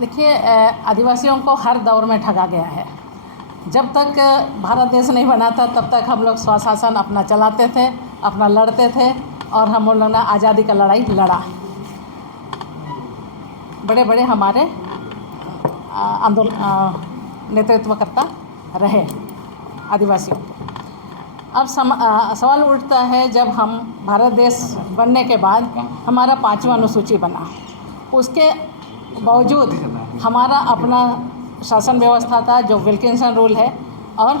देखिए, आदिवासियों को हर दौर में ठगा गया है। जब तक भारत देश नहीं बना था तब तक हम लोग स्वशासन अपना चलाते थे, अपना लड़ते थे और हम लोग ने आज़ादी का लड़ाई लड़ा। बड़े बड़े हमारे आंदोलन नेतृत्वकर्ता रहे आदिवासियों के। अब सवाल उठता है, जब हम भारत देश बनने के बाद हमारा 5वां अनुसूची बना, उसके बावजूद हमारा अपना शासन व्यवस्था था जो विल्किंसन रूल है और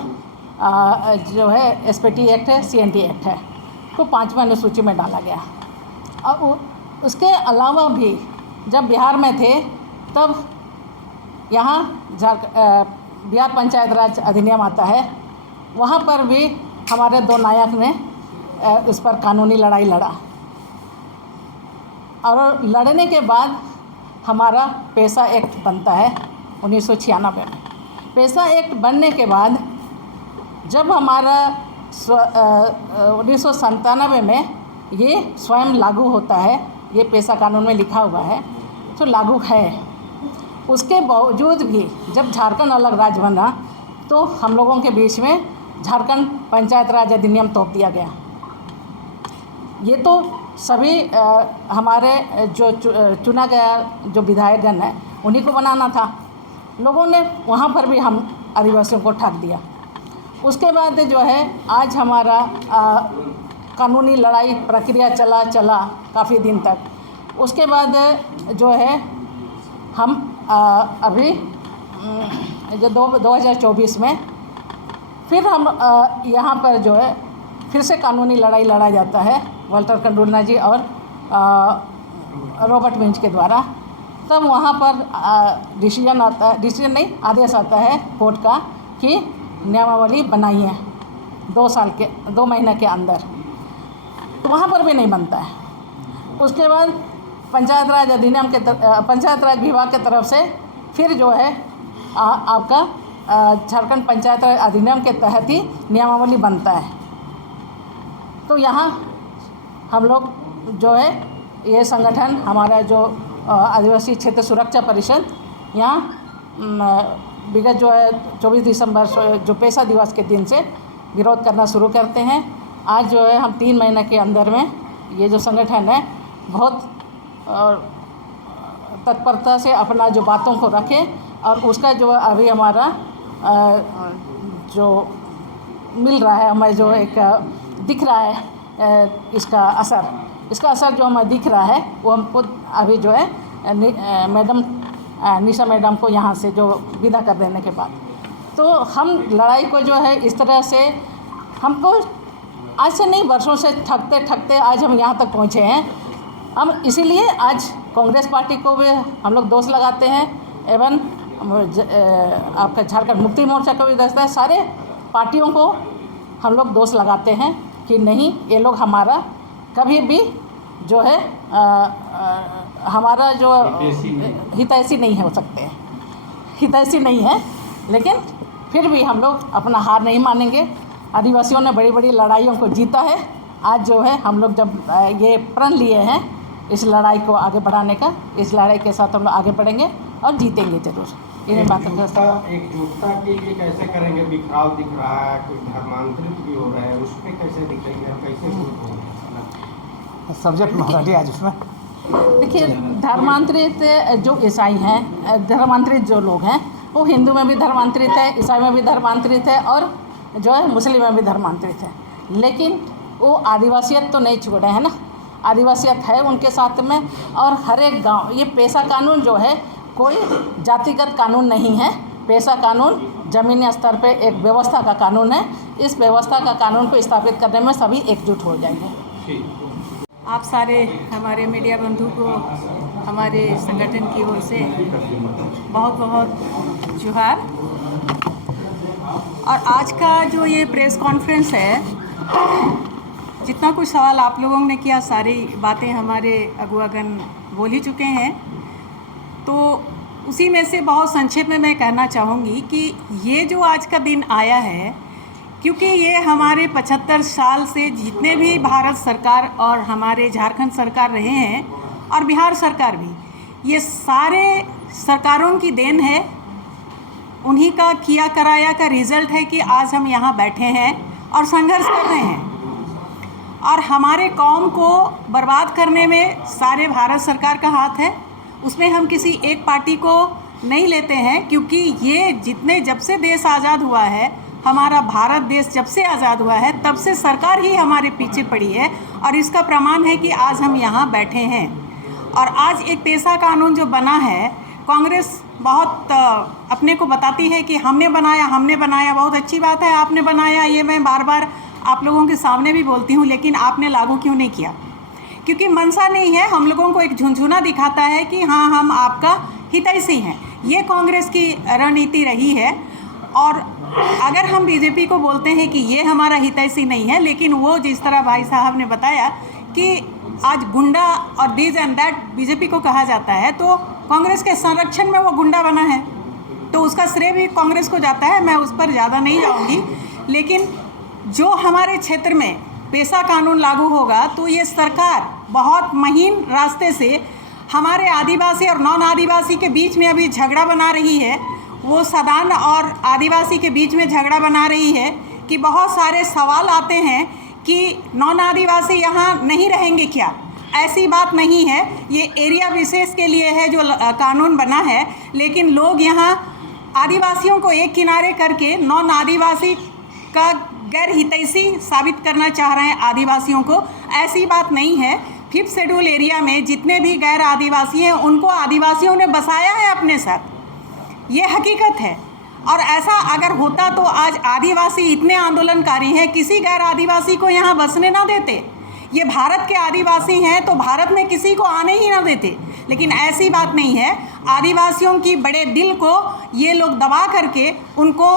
जो है एसपीटी एक्ट है, सीएनटी एक्ट है, को 5वां अनुसूची में डाला गया। और उसके अलावा भी जब बिहार में थे तब यहाँ बिहार पंचायत राज अधिनियम आता है, वहाँ पर भी हमारे 2 नायक ने इस पर कानूनी लड़ाई लड़ा और लड़ने के बाद हमारा पेशा एक्ट बनता है 1996 में। पेशा एक्ट बनने के बाद जब हमारा 1997 में ये स्वयं लागू होता है, ये पेशा कानून में लिखा हुआ है तो लागू है। उसके बावजूद भी जब झारखंड अलग राज्य बना तो हम लोगों के बीच में झारखंड पंचायत राज अधिनियम तोड़ दिया गया। ये तो सभी हमारे जो चुना गया जो विधायकगण है उन्हीं को बनाना था। लोगों ने वहाँ पर भी हम आदिवासियों को ठग दिया। उसके बाद जो है आज हमारा कानूनी लड़ाई प्रक्रिया चला काफ़ी दिन तक। उसके बाद जो है हम अभी जो 2024 में फिर हम यहाँ पर जो है फिर से कानूनी लड़ाई लड़ा जाता है वाल्टर कंडूलना जी और रॉबर्ट मिंच के द्वारा। तब वहाँ पर डिसीजन नहीं, आदेश आता है कोर्ट का कि नियमावली बनाइए 2 महीने के अंदर, तो वहाँ पर भी नहीं बनता है। उसके बाद पंचायत राज अधिनियम के पंचायत राज विभाग की तरफ से फिर जो है आपका झारखंड पंचायत राज अधिनियम के तहत ही नियमावली बनता है। तो यहाँ हम लोग जो है ये संगठन हमारा जो आदिवासी क्षेत्र सुरक्षा परिषद यहाँ विगत जो है 24 दिसंबर जो पेशा दिवस के दिन से विरोध करना शुरू करते हैं। आज जो है हम 3 महीने के अंदर में ये जो संगठन है बहुत तत्परता से अपना जो बातों को रखे और उसका जो अभी हमारा जो मिल रहा है, हमें जो एक दिख रहा है इसका असर जो हमें दिख रहा है वो हमको अभी जो है मैडम निशा मैडम को यहाँ से जो विदा कर देने के बाद, तो हम लड़ाई को जो है इस तरह से हमको आज से नहीं वर्षों से ठगते आज हम यहाँ तक पहुँचे हैं। हम इसीलिए आज कांग्रेस पार्टी को भी हम लोग दोष लगाते हैं एवं आपका झारखंड मुक्ति मोर्चा को भी दस्ता है, सारे पार्टियों को हम लोग दोष लगाते हैं कि नहीं, ये लोग हमारा कभी भी जो है हमारा जो हितैषी नहीं हो सकते हैं, हितैषी नहीं है। लेकिन फिर भी हम लोग अपना हार नहीं मानेंगे। आदिवासियों ने बड़ी बड़ी लड़ाइयों को जीता है। आज जो है हम लोग जब ये प्रण लिए हैं इस लड़ाई को आगे बढ़ाने का, इस लड़ाई के साथ हम लोग आगे बढ़ेंगे और जीतेंगे जरूर। एकजुटता के लिए कैसे करेंगे? बिखराव दिख रहा है, कुछ धर्मांतरित भी हो रहा है, उस पर कैसे दिखेंगे, कैसे सब्जेक्ट में होगा आज उसमें? देखिए, धर्मांतरित जो ईसाई हैं, धर्मांतरित जो लोग हैं वो हिंदू में भी धर्मांतरित है, ईसाई में भी धर्मांतरित है और जो है मुस्लिम में भी धर्मांतरित है। लेकिन वो आदिवासियत तो नहीं छोड़े हैं ना, आदिवासियत है उनके साथ में। और हर एक गांव, ये पेशा कानून जो है कोई जातिगत कानून नहीं है। पेशा कानून ज़मीनी स्तर पे एक व्यवस्था का कानून है। इस व्यवस्था का कानून को स्थापित करने में सभी एकजुट हो जाएंगे। आप सारे हमारे मीडिया बंधु को हमारे संगठन की ओर से बहुत बहुत जोहार। और आज का जो ये प्रेस कॉन्फ्रेंस है, जितना कुछ सवाल आप लोगों ने किया, सारी बातें हमारे अगुवागण बोल ही चुके हैं। तो उसी में से बहुत संक्षेप में मैं कहना चाहूँगी कि ये जो आज का दिन आया है, क्योंकि ये हमारे 75 साल से जितने भी भारत सरकार और हमारे झारखंड सरकार रहे हैं और बिहार सरकार भी, ये सारे सरकारों की देन है, उन्हीं का किया कराया का रिज़ल्ट है कि आज हम यहाँ बैठे हैं और संघर्ष कर रहे हैं। और हमारे कौम को बर्बाद करने में सारे भारत सरकार का हाथ है, उसमें हम किसी एक पार्टी को नहीं लेते हैं, क्योंकि ये जब से देश आज़ाद हुआ है, हमारा भारत देश जब से आज़ाद हुआ है, तब से सरकार ही हमारे पीछे पड़ी है। और इसका प्रमाण है कि आज हम यहाँ बैठे हैं। और आज एक पेशा कानून जो बना है, कांग्रेस बहुत अपने को बताती है कि हमने बनाया, बहुत अच्छी बात है, आपने बनाया, ये मैं बार बार आप लोगों के सामने भी बोलती हूँ, लेकिन आपने लागू क्यों नहीं किया? क्योंकि मनसा नहीं है, हम लोगों को एक झुनझुना दिखाता है कि हाँ हम आपका हितैषी हैं। ये कांग्रेस की रणनीति रही है। और अगर हम बीजेपी को बोलते हैं कि ये हमारा हितैषी नहीं है, लेकिन वो जिस तरह भाई साहब ने बताया कि आज गुंडा और दिस एंड दैट बीजेपी को कहा जाता है, तो कांग्रेस के संरक्षण में वो गुंडा बना है, तो उसका श्रेय भी कांग्रेस को जाता है। मैं उस पर ज़्यादा नहीं जाऊँगी, लेकिन जो हमारे क्षेत्र में पेशा कानून लागू होगा तो ये सरकार बहुत महीन रास्ते से हमारे आदिवासी और नॉन आदिवासी के बीच में अभी झगड़ा बना रही है। वो सदान और आदिवासी के बीच में झगड़ा बना रही है कि बहुत सारे सवाल आते हैं कि नॉन आदिवासी यहाँ नहीं रहेंगे क्या? ऐसी बात नहीं है, ये एरिया विशेष के लिए है जो कानून बना है, लेकिन लोग यहाँ आदिवासियों को एक किनारे करके नॉन आदिवासी का गैर हितैषी साबित करना चाह रहे हैं आदिवासियों को। ऐसी बात नहीं है। 5th शेड्यूल एरिया में जितने भी गैर आदिवासी हैं उनको आदिवासियों ने बसाया है अपने साथ, ये हकीकत है। और ऐसा अगर होता तो आज आदिवासी इतने आंदोलनकारी हैं, किसी गैर आदिवासी को यहाँ बसने ना देते। ये भारत के आदिवासी हैं तो भारत में किसी को आने ही ना देते, लेकिन ऐसी बात नहीं है। आदिवासियों की बड़े दिल को ये लोग दबा करके उनको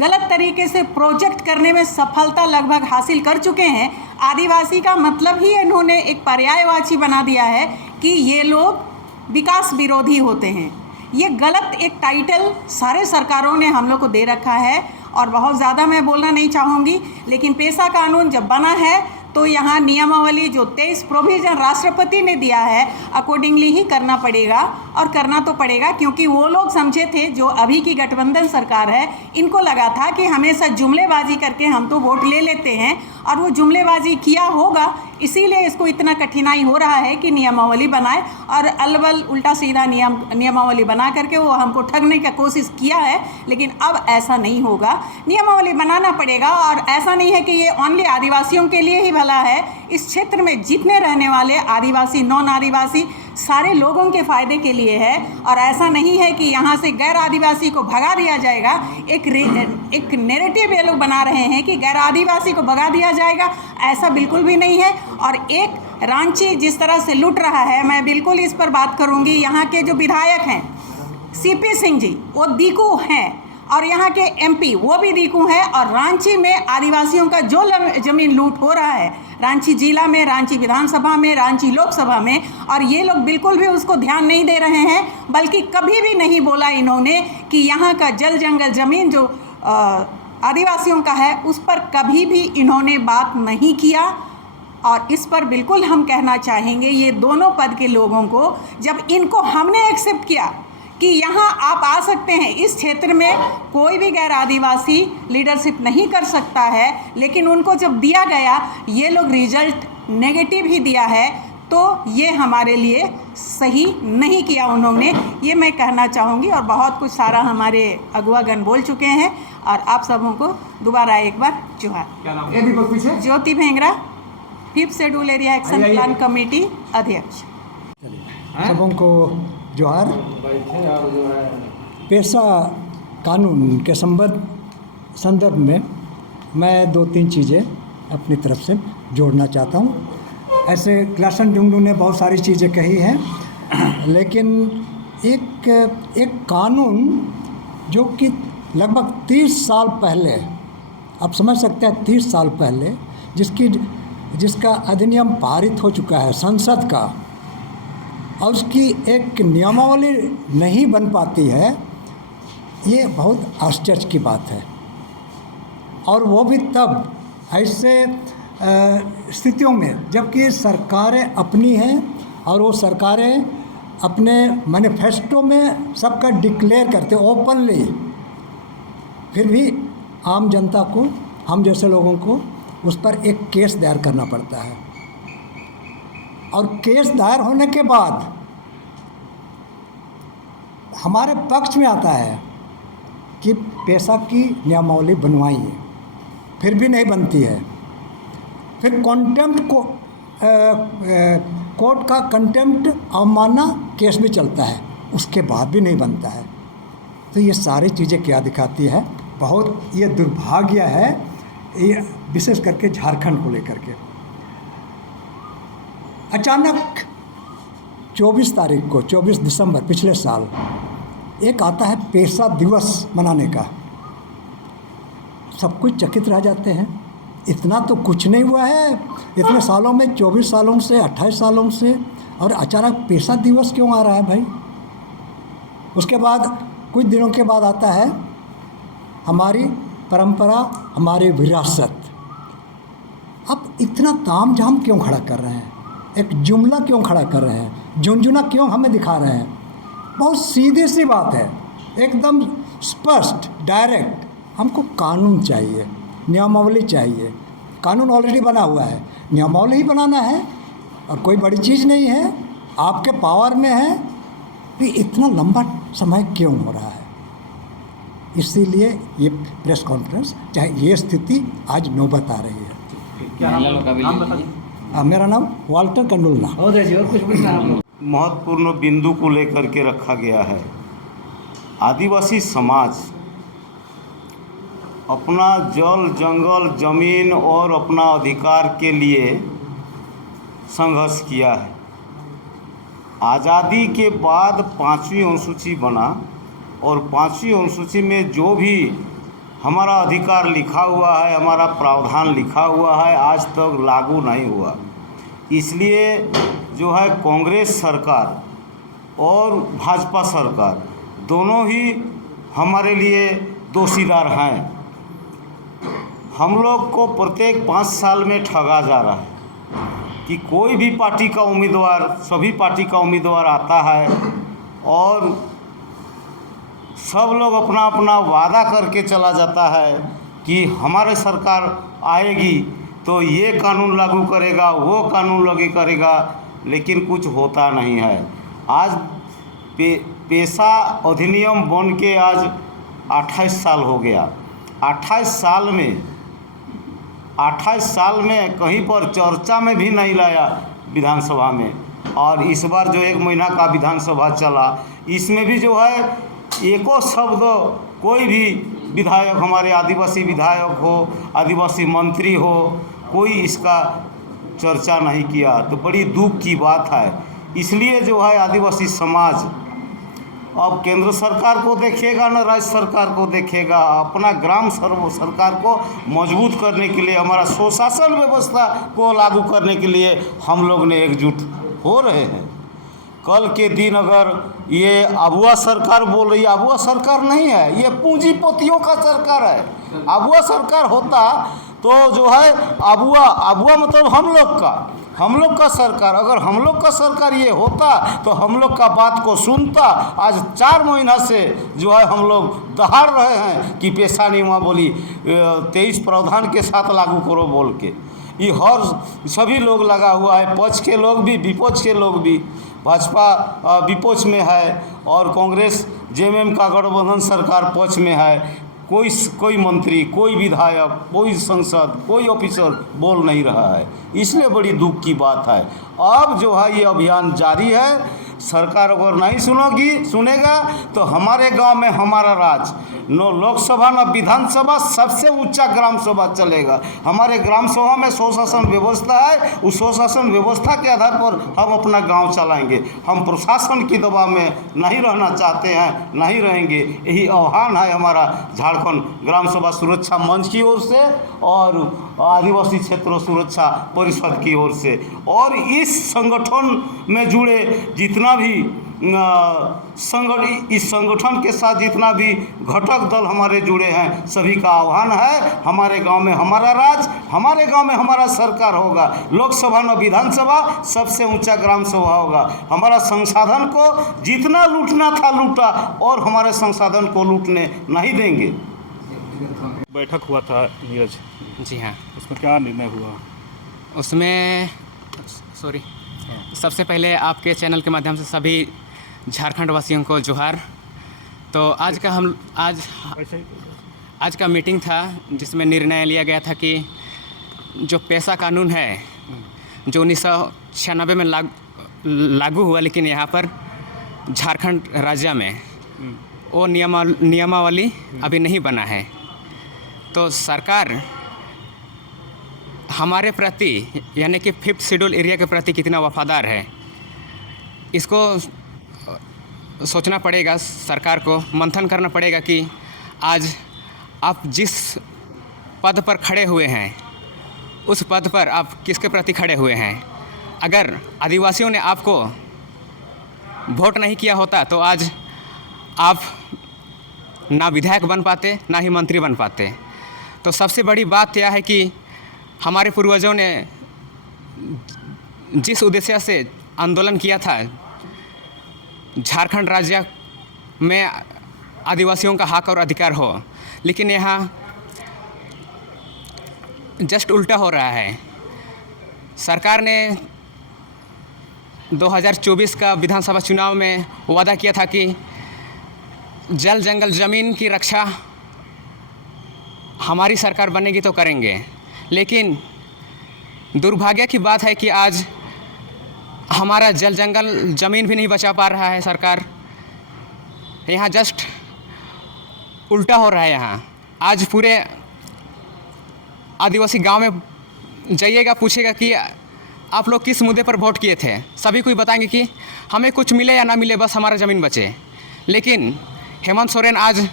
गलत तरीके से प्रोजेक्ट करने में सफलता लगभग हासिल कर चुके हैं। आदिवासी का मतलब ही इन्होंने एक पर्यायवाची बना दिया है कि ये लोग विकास विरोधी होते हैं। ये गलत एक टाइटल सारे सरकारों ने हम लोग को दे रखा है। और बहुत ज़्यादा मैं बोलना नहीं चाहूँगी, लेकिन पेशा कानून जब बना है तो यहाँ नियमावली जो 23 प्रोविज़न राष्ट्रपति ने दिया है, अकॉर्डिंगली ही करना पड़ेगा। और करना तो पड़ेगा क्योंकि वो लोग समझे थे, जो अभी की गठबंधन सरकार है, इनको लगा था कि हमेशा जुमलेबाजी करके हम तो वोट ले लेते हैं, और वो जुमलेबाजी किया होगा, इसीलिए इसको इतना कठिनाई हो रहा है कि नियमावली बनाए और अलबल उल्टा सीधा नियमावली बना करके वो हमको ठगने की कोशिश किया है। लेकिन अब ऐसा नहीं होगा, नियमावली बनाना पड़ेगा। और ऐसा नहीं है कि ये ओनली आदिवासियों के लिए ही भला है, इस क्षेत्र में जितने रहने वाले आदिवासी, नॉन आदिवासी, सारे लोगों के फ़ायदे के लिए है। और ऐसा नहीं है कि यहाँ से गैर आदिवासी को भगा दिया जाएगा। एक नैरेटिव ये लोग बना रहे हैं कि गैर आदिवासी को भगा दिया जाएगा, ऐसा बिल्कुल भी नहीं है। और एक रांची जिस तरह से लूट रहा है, मैं बिल्कुल इस पर बात करूँगी। यहाँ के जो विधायक हैं CP सिंह जी, वो दीकू हैं, और यहाँ के MP वो भी दीकू हैं। और रांची में आदिवासियों का जो ज़मीन लूट हो रहा है, रांची जिला में, रांची विधानसभा में, रांची लोकसभा में, और ये लोग बिल्कुल भी उसको ध्यान नहीं दे रहे हैं। बल्कि कभी भी नहीं बोला इन्होंने कि यहाँ का जल जंगल ज़मीन जो आदिवासियों का है, उस पर कभी भी इन्होंने बात नहीं किया। और इस पर बिल्कुल हम कहना चाहेंगे ये दोनों पद के लोगों को, जब इनको हमने एक्सेप्ट किया कि यहाँ आप आ सकते हैं, इस क्षेत्र में कोई भी गैर आदिवासी लीडरशिप नहीं कर सकता है, लेकिन उनको जब दिया गया, ये लोग रिजल्ट नेगेटिव ही दिया है, तो ये हमारे लिए सही नहीं किया उन्होंने, ये मैं कहना चाहूँगी। और बहुत कुछ सारा हमारे अगुवागण बोल चुके हैं, और आप सबों को दोबारा एक बार जोहार। Jyoti Bhengra, 5th schedule area action plan committee अध्यक्ष। सबों को जोहार। पेशा कानून के संदर्भ में मैं 2-3 चीज़ें अपनी तरफ से जोड़ना चाहता हूँ। ऐसे ग्लासन डुंगडू ने बहुत सारी चीज़ें कही हैं, लेकिन एक कानून जो कि लगभग 30 साल पहले, आप समझ सकते हैं 30 साल पहले, जिसका अधिनियम पारित हो चुका है संसद का, और उसकी एक नियमावली नहीं बन पाती है, ये बहुत आश्चर्य की बात है। और वो भी तब ऐसे स्थितियों में जबकि सरकारें अपनी हैं, और वो सरकारें अपने मैनिफेस्टो में सबका डिक्लेयर करते ओपनली, फिर भी आम जनता को, हम जैसे लोगों को उस पर एक केस दायर करना पड़ता है। और केस दायर होने के बाद हमारे पक्ष में आता है कि पेशा की नियमावली बनवाइए, फिर भी नहीं बनती है। फिर कॉन्टेम्प्ट को कोर्ट का कंटेम्प्ट अवमानना केस भी चलता है, उसके बाद भी नहीं बनता है। तो ये सारी चीज़ें क्या दिखाती है, बहुत ये दुर्भाग्य है, ये विशेष करके झारखंड को लेकर के। अचानक 24 तारीख को, 24 दिसंबर पिछले साल, एक आता है पेशा दिवस मनाने का। सब कुछ चकित रह जाते हैं, इतना तो कुछ नहीं हुआ है इतने सालों में, 24 सालों से, 28 सालों से, और अचानक पेशा दिवस क्यों आ रहा है भाई। उसके बाद कुछ दिनों के बाद आता है हमारी परंपरा, हमारी विरासत। अब इतना तामझाम क्यों खड़ा कर रहे हैं, एक जुमला क्यों खड़ा कर रहे हैं, झुनझुना क्यों हमें दिखा रहे हैं। बहुत सीधी सी बात है, एकदम स्पष्ट, डायरेक्ट। हमको कानून चाहिए, नियमावली चाहिए। कानून ऑलरेडी बना हुआ है, नियमावली ही बनाना है, और कोई बड़ी चीज़ नहीं है, आपके पावर में है। तो इतना लंबा समय क्यों हो रहा है, इसीलिए ये प्रेस कॉन्फ्रेंस, चाहे ये स्थिति आज नौबत आ रही है। क्या नाम? मेरा नाम वाल्टर कंडुलना। महत्वपूर्ण बिंदु को लेकर के रखा गया है। आदिवासी समाज अपना जल, जंगल, ज़मीन और अपना अधिकार के लिए संघर्ष किया है। आज़ादी के बाद 5वीं अनुसूची बना, और 5वीं अनुसूची में जो भी हमारा अधिकार लिखा हुआ है, हमारा प्रावधान लिखा हुआ है, आज तक लागू नहीं हुआ। इसलिए जो है कांग्रेस सरकार और भाजपा सरकार दोनों ही हमारे लिए दोषीदार हैं। हम लोग को प्रत्येक 5 साल में ठगा जा रहा है कि कोई भी पार्टी का उम्मीदवार, सभी पार्टी का उम्मीदवार आता है और सब लोग अपना अपना वादा करके चला जाता है कि हमारे सरकार आएगी तो ये कानून लागू करेगा, वो कानून लागू करेगा, लेकिन कुछ होता नहीं है। आज पेशा अधिनियम बन के आज 28 साल हो गया। 28 साल में कहीं पर चर्चा में भी नहीं लाया विधानसभा में। और इस बार जो 1 महीना का विधानसभा चला, इसमें भी जो है एको शब्द कोई भी विधायक, हमारे आदिवासी विधायक हो, आदिवासी मंत्री हो, कोई इसका चर्चा नहीं किया। तो बड़ी दुख की बात है। इसलिए जो है आदिवासी समाज अब केंद्र सरकार को देखेगा, न राज्य सरकार को देखेगा। अपना ग्राम सरकार को मजबूत करने के लिए, हमारा स्वशासन व्यवस्था को लागू करने के लिए हम लोग ने एकजुट हो रहे हैं। कल के दिन अगर ये अबुआ सरकार बोल रही है, अबुआ सरकार नहीं है, ये पूंजीपतियों का सरकार है। अबुआ सरकार होता तो जो है अबुआ मतलब हम लोग का सरकार। अगर हम लोग का सरकार ये होता तो हम लोग का बात को सुनता। आज 4 महीना से जो है हम लोग दहाड़ रहे हैं कि पेशा नियमावली 23 प्रावधान के साथ लागू करो बोल के। ये हर सभी लोग लगा हुआ है, पक्ष के लोग भी, विपक्ष के लोग भी। भाजपा विपक्ष में है और कांग्रेस जेएमएम का गठबंधन सरकार पक्ष में है। कोई मंत्री, कोई विधायक, कोई सांसद, कोई ऑफिसर बोल नहीं रहा है। इसलिए बड़ी दुख की बात है। अब जो है ये अभियान जारी है। सरकार अगर नहीं सुनेगा तो हमारे गांव में हमारा राज, न लोकसभा न विधानसभा, सबसे ऊंचा ग्राम सभा चलेगा। हमारे ग्राम सभा में स्वशासन व्यवस्था है। उस स्वशासन व्यवस्था के आधार पर हम अपना गांव चलाएंगे। हम प्रशासन की दबाव में नहीं रहना चाहते हैं, नहीं रहेंगे। यही आह्वान है हमारा झारखंड ग्राम सभा सुरक्षा मंच की ओर से और आदिवासी क्षेत्र सुरक्षा परिषद की ओर से। और इस संगठन में जुड़े जितना भी इस संगठन के साथ जितना भी घटक दल हमारे जुड़े हैं सभी का आह्वान है, हमारे गांव में हमारा राज, हमारे गांव में हमारा सरकार होगा। लोकसभा न विधानसभा, सबसे ऊंचा ग्राम सभा होगा। हमारा संसाधन को जितना लूटना था लूटा और हमारे संसाधन को लूटने नहीं देंगे। बैठक हुआ था नीरज, जी हाँ, उसमें क्या निर्णय हुआ? उसमें सॉरी, सबसे पहले आपके चैनल के माध्यम से सभी झारखंड वासियों को जोहार। तो आज का मीटिंग था जिसमें निर्णय लिया गया था कि जो पेशा कानून है जो 1996 में लागू हुआ, लेकिन यहाँ पर झारखंड राज्य में वो नियमावली अभी नहीं बना है। तो सरकार हमारे प्रति यानी कि 5th शेड्यूल एरिया के प्रति कितना वफादार है, इसको सोचना पड़ेगा। सरकार को मंथन करना पड़ेगा कि आज आप जिस पद पर खड़े हुए हैं उस पद पर आप किसके प्रति खड़े हुए हैं। अगर आदिवासियों ने आपको वोट नहीं किया होता तो आज आप ना विधायक बन पाते ना ही मंत्री बन पाते। तो सबसे बड़ी बात यह है कि हमारे पूर्वजों ने जिस उद्देश्य से आंदोलन किया था झारखंड राज्य में आदिवासियों का हक और अधिकार हो, लेकिन यहाँ जस्ट उल्टा हो रहा है। सरकार ने 2024 का विधानसभा चुनाव में वादा किया था कि जल जंगल ज़मीन की रक्षा हमारी सरकार बनेगी तो करेंगे, लेकिन दुर्भाग्य की बात है कि आज हमारा जल जंगल ज़मीन भी नहीं बचा पा रहा है सरकार। यहाँ जस्ट उल्टा हो रहा है। यहाँ आज पूरे आदिवासी गांव में जाइएगा, पूछेगा कि आप लोग किस मुद्दे पर वोट किए थे, सभी कोई बताएंगे कि हमें कुछ मिले या ना मिले, बस हमारा ज़मीन बचे। लेकिन हेमंत सोरेन आज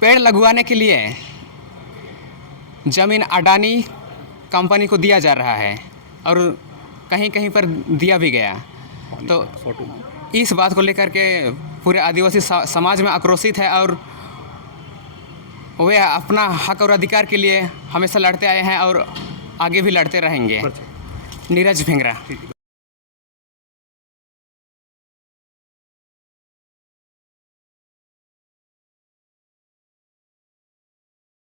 पेड़ लगवाने के लिए ज़मीन अडानी कंपनी को दिया जा रहा है और कहीं कहीं पर दिया भी गया। तो इस बात को लेकर के पूरे आदिवासी समाज में आक्रोशित है और वे अपना हक और अधिकार के लिए हमेशा लड़ते आए हैं और आगे भी लड़ते रहेंगे। नीरज भिंगरा।